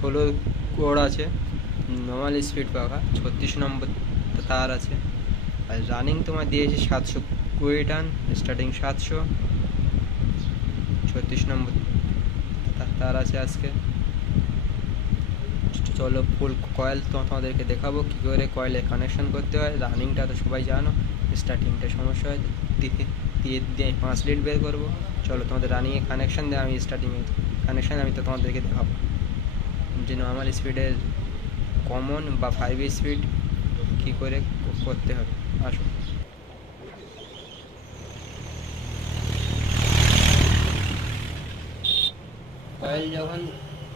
ষোলো কোড আছে normal speed পাখা, ছত্রিশ নম্বর তার আছে। আর রানিং তোমার দিয়েছে সাতশো কুড়ি টান স্টার্টিং সাতশো, ছত্রিশ নম্বর তার আছে আজকে। চলো ফুল কয়েল তো তোমাদেরকে দেখাবো, কী করে কয়েলে কানেকশন করতে হয়। রানিংটা তো সবাই জানো স্টার্টিংটা সমস্যা হয় দিয়ে দিয়ে পাঁচ লিট বের করব। চলো তোমাদের রানিংয়ে কানেকশন দেয়, আমি স্টার্টিংয়ে কানেকশন আমি তো তোমাদেরকে দেখাবো। যে নর্মাল স্পিডের কমন বা ফাইভ স্পিড কী করে করতে হবে? আসুন। কয়েল যখন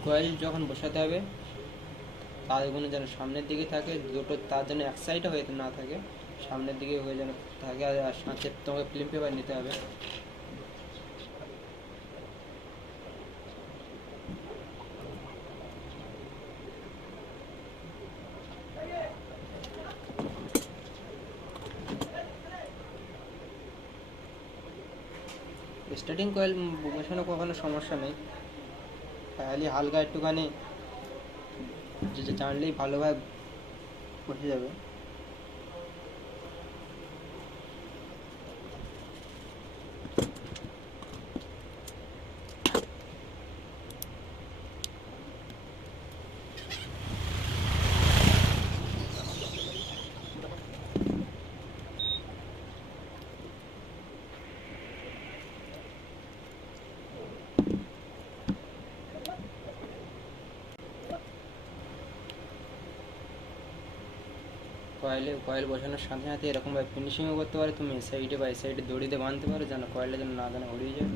কয়েল যখন বসাতে হবে তারগুলো যেন সামনের দিকে থাকে, দুটো তার যেন এক সাইডে হয়ে না থাকে, সামনের দিকে হয়ে যেন থাকে, আর সাথে তোমাকে ফিল্ম পেপার নিতে হবে। স্টার্টিং কয়েল বসানো কখনো সমস্যা নেই। খালি হালকা একটুখানি জানলেই ভালোভাবে বসে যাবে। কয়েলে, কয়েল বসানোর সাথে সাথে এরকমভাবে ফিনিশিংও করতে পারো। তুমি সাইডে বাই সাইডে দড়িতে বাঁধতে পারো, যেন কয়েলটা যেন না যেন উড়িয়ে যায়।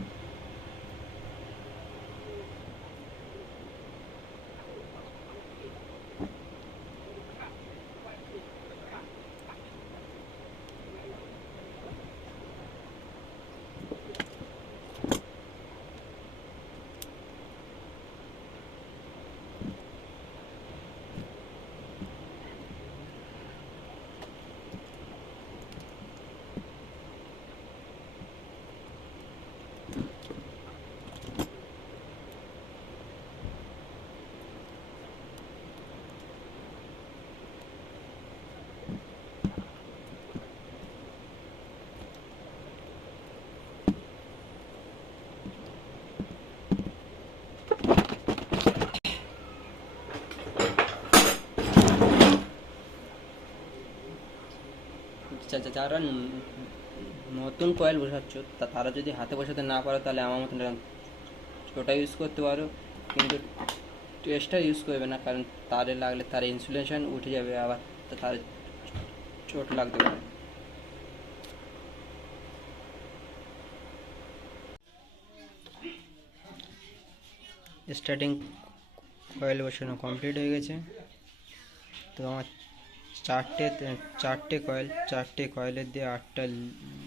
যারা নতুন কয়েল বসাচ্ছ তা তারা যদি হাতে বসাতে না পারো, তাহলে আমার মতন ছোটা ইউজ করতে পারো। কিন্তু টেস্টটা ইউজ করবে না, কারণ তারে লাগলে তার ইনসুলেশন উঠে যাবে, আবার তার চোট লাগতে পারে। স্টার্টিং কয়েল বসানো কমপ্লিট হয়ে গেছে। তো আমার চারটে চারটে কয়েল, চারটে কয়েলের দিয়ে আটটা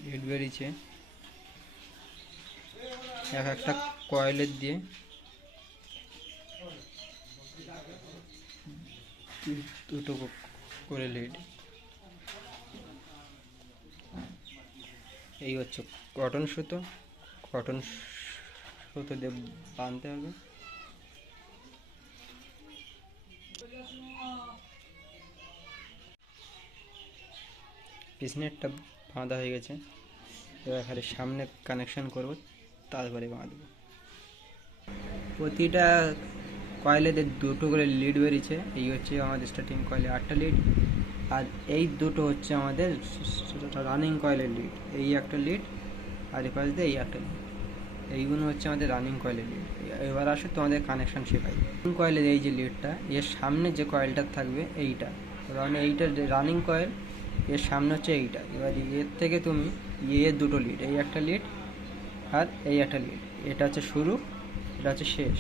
লিড বেরিয়েছে। এক একটা কয়েলের দিয়ে। দুটো করে লিড এই হচ্ছে কটন সুতো কটন সুতো দিয়ে বাঁধতে হবে। পিছনেরটা বাঁধা হয়ে গেছে। এবার খালি সামনে কানেকশন করব, তারপরে বাঁধবো। প্রতিটা কয়েলে দে- দুটো করে লিড বেরিয়েছে। এই হচ্ছে আমাদের স্টার্টিং কয়েলে আটটা লিড আর এই দুটো হচ্ছে আমাদের রানিং কয়েলের লিড এই একটা লিড আর এপাশ দিয়ে এই একটা লিড এইগুলো হচ্ছে আমাদের রানিং কয়েলের লিড এবার আসে তোমাদের কানেকশান শেখাই। রানিং কয়েলের এই যে লিডটা এর সামনে যে কয়েলটা থাকবে, এইটা। কারণ এইটা রানিং কয়েল এর সামনে হচ্ছে এইটা। এবার এর থেকে তুমি এর দুটো লিড এই একটা লিড আর এই একটা লিড এটা হচ্ছে শুরু, এটা হচ্ছে শেষ।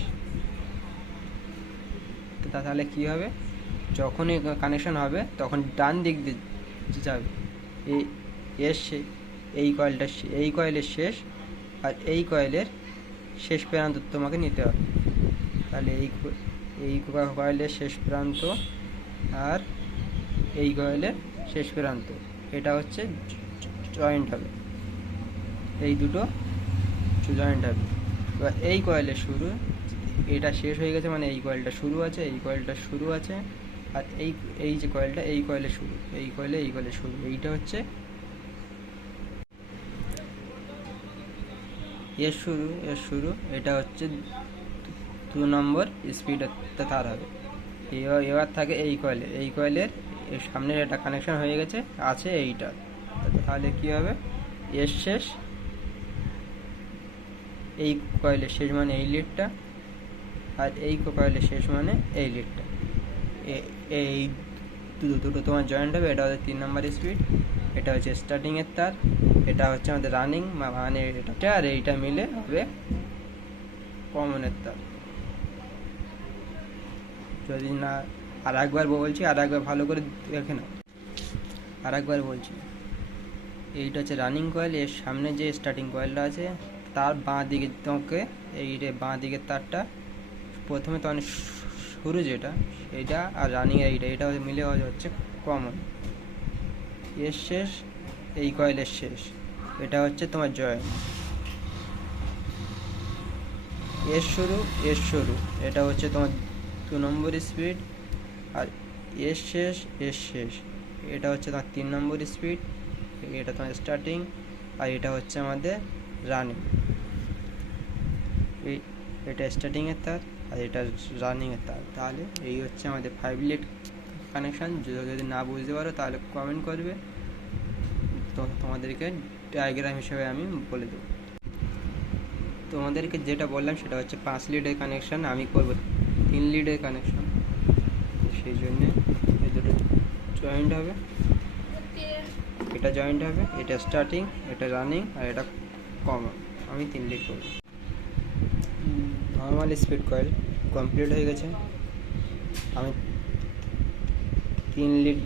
তাহলে কী হবে? যখনই কানেকশন হবে, তখন ডান দিক দিয়ে যাবে এই এর এই কয়েলটা এই কয়েলের শেষ আর এই কয়েলের শেষ প্রান্ত তোমাকে নিতে হবে। তাহলে এই এই কয়েলের শেষ প্রান্ত আর এই কয়েলের শেষ প্রান্ত। এটা হচ্ছে জয়েন্ট হবে। এই দুটো জয়েন্ট হবে। এবার এই কয়েলের শুরু, এটা শেষ হয়ে গেছে মানে এই কয়েলটা শুরু আছে, এই কয়েলটা শুরু আছে, আর এই এই যে কয়েলটা এই কয়েলে শুরু, এই কয়েলে এই কয়েলে শুরু। এইটা হচ্ছে এর শুরু এর শুরু, এটা হচ্ছে দু নম্বর স্পিড তার হবে। এবার থাকে এই কয়েলে এই কয়েলের এর সামনের একটা কানেকশন হয়ে গেছে, আছে এইটা। তাহলে কি হবে? এর শেষ। এই কয়েলের শেষ মানে এই লিডটা আর এই কয়েলের শেষ মানে এই লিডটা এই দুটো দুটো তোমার জয়েন্ট হবে, এটা হচ্ছে তিন নম্বর স্পিড এটা হচ্ছে স্টার্টিংয়ের তার, এটা হচ্ছে আমাদের রানিং মানে এটা আর এইটা মিলে হবে কমনের তার। যদি না আর একবার বলছি, আর একবার ভালো করে দেখে নাও। আর একবার বলছি, এইটা হচ্ছে রানিং কয়েল এর সামনে যে স্টার্টিং কয়েলটা আছে, তার বাঁ দিকে তোমাকে এই রে বাঁ দিকের তারটা, প্রথমে তো অনেক শুরু যেটা, এইটা আর রানিং এইটা এটা মিলে হচ্ছে কমন এর শেষ, এই কয়েলের শেষ, এটা হচ্ছে তোমার জয়েন্ট এর শুরু এর শুরু এটা হচ্ছে তোমার দু নম্বর স্পিড আর এর শেষ এর শেষ। এটা হচ্ছে তোমার তিন নম্বর স্পিড এটা তোমার স্টার্টিং আর এটা হচ্ছে আমাদের রানিং এটা স্টার্টিংয়ের তার, আর এটা রানিংয়ের তার। তাহলে এই হচ্ছে আমাদের ফাইভ লিড কানেকশান যদি না বুঝতে পারো, তাহলে কমেন্ট করবে। তো তোমাদেরকে ডায়াগ্রাম হিসেবে আমি বলে দেবো। তোমাদেরকে যেটা বললাম, সেটা হচ্ছে পাঁচ লিডের কানেকশান আমি করব। তিন লিডের কানেকশান সেই জন্যে এই দুটো জয়েন্ট হবে। এটা জয়েন্ট হবে, এটা স্টার্টিং এটা রানিং আর এটা কমন আমি তিন লিড করব। নর্মাল স্পিড কয়েল কমপ্লিট হয়ে গেছে। আমি তিন লিড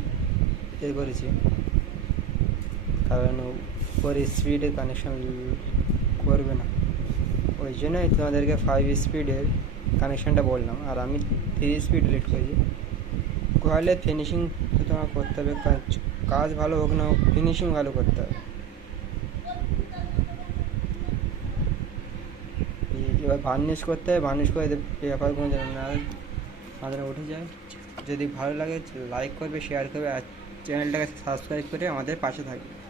এ করেছি। কারণ ওর স্পিডের কানেকশন করবে না। ওই জন্যই তোমাদেরকে ফাইভ স্পিডের কানেকশানটা বললাম। আর আমি থ্রি স্পিড লিড করেছি। কয়েলের ফিনিশিং তো তোমার করতে হবে, কাজ- কাজ ভালো হোক না হোক ফিনিশিং ভালো করতে হবে। এবার ভার্নিশ করতে হবে ভার্নিশ করে ব্যাপার কোনো যেন না আমাদের উঠে যায়। যদি ভালো লাগে লাইক করবে শেয়ার করবে, আর চ্যানেলটাকে সাবস্ক্রাইব করে আমাদের পাশে থাকবে।